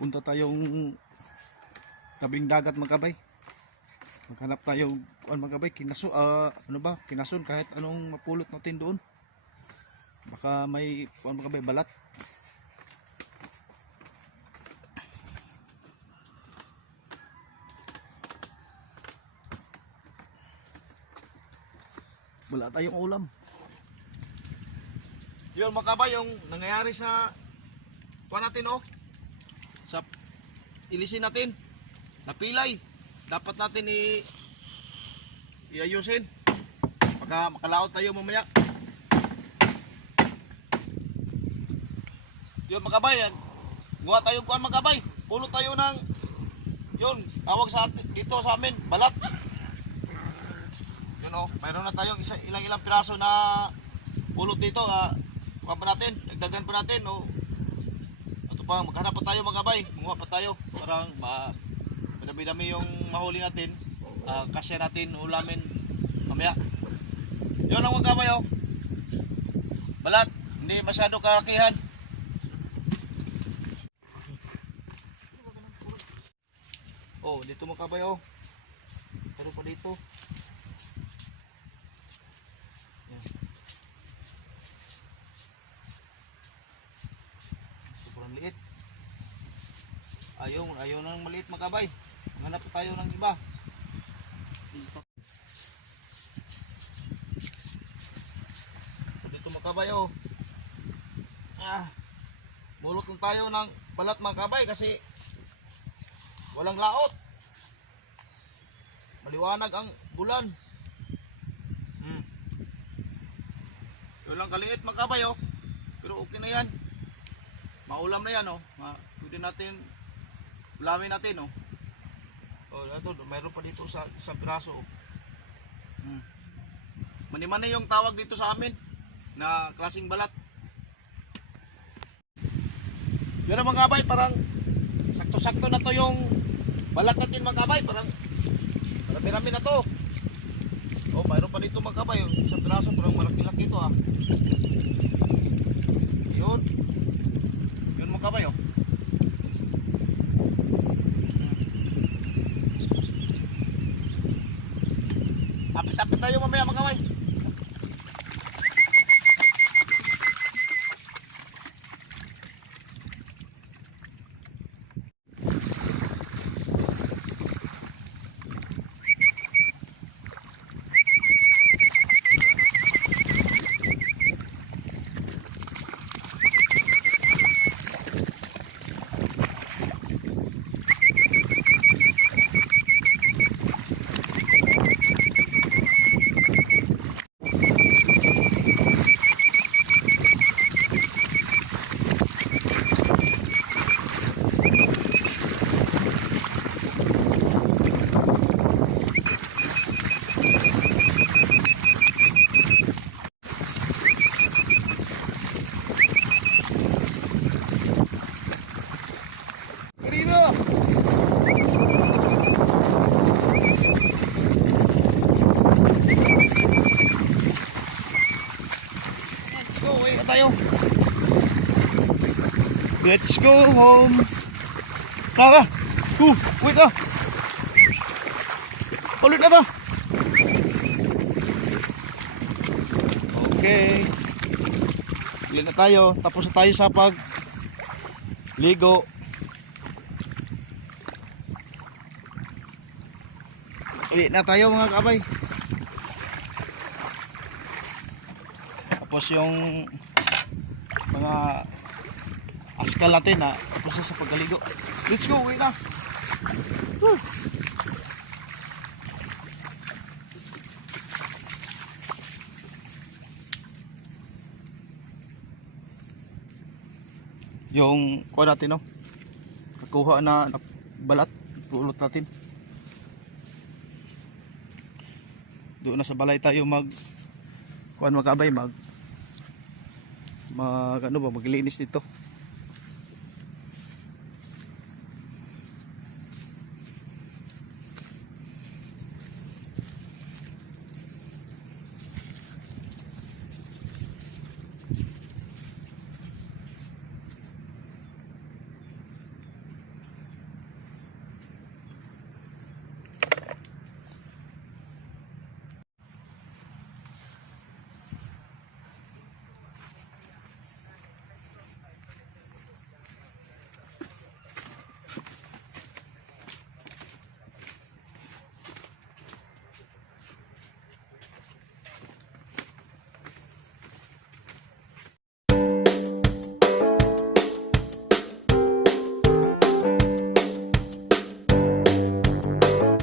Punta tayong tabing dagat magkabay. Maghanap tayo kuan magkabay kinaso ah, ano ba? Kinason kahit anong mapulot natin doon. Baka may kuan magkabay balat. Wala tayong ulam. Yun mga kabay, yung nangyayari sa kuha natin oh. Sa ilisin natin. Napilay. Dapat natin i iayusin. Pagka makalaot tayo mamaya. Yun mga kabay, yan. Guha tayo kuha mga kabay. Pulo tayo ng yun, tawag sa atin, dito sa amin, balat. Yun oh, mayroon na tayong isa, ilang ilang piraso na pulot dito. Ah, pa natin, dagdagan pa natin. Oh. Pa, maghanap pa tayo mga kabay. Munguha pa tayo. Parang ma madami-dami yung mahuli natin. Ah, kasya natin ulamin mamaya. Yun ang mga kabay oh. Balat, hindi masyado kalakihan. Oh, dito mga kabay oh. Pero pa dito. Ayaw, ayaw nang maliit magkabay. Maghanap pa tayo ng iba. Dito makabay oh. Ah. Mulot lang tayo ng balat makabay kasi walang laot. Maliwanag ang bulan. Hmm. Yun lang kaliit makabay oh. Pero okay na yan. Maulam na yan oh. Pwede natin ulamin natin oh. Oh, ito, mayroon pa dito sa sa braso oh. Hmm. Maniman yung tawag dito sa amin na klasing balat. Yan mga kabay, parang sakto-sakto na to yung balat natin mga kabay, parang marami-rami na to. Oh, mayroon pa dito mga kabay, oh. sa braso parang malaki-laki ito ah. Yun. Yun mga kabay oh. Tapit-tapit tayo mamaya mga kabay. Querido. Let's go, uwi na tayo. Let's go home. Tara. Uh, wait na. Ulit na to. Okay. Ulit na tayo. Tapos na tayo sa pag ligo. Ulit na tayo mga kabay. Tapos yung mga askal natin na tapos na sa pagkaligo. Let's go, uwi na. Woo. Yung kuha natin no. Nakuha na, na balat, pulot natin. doon na sa balay tayo mag kuan magkabay mag mag ano ba maglinis dito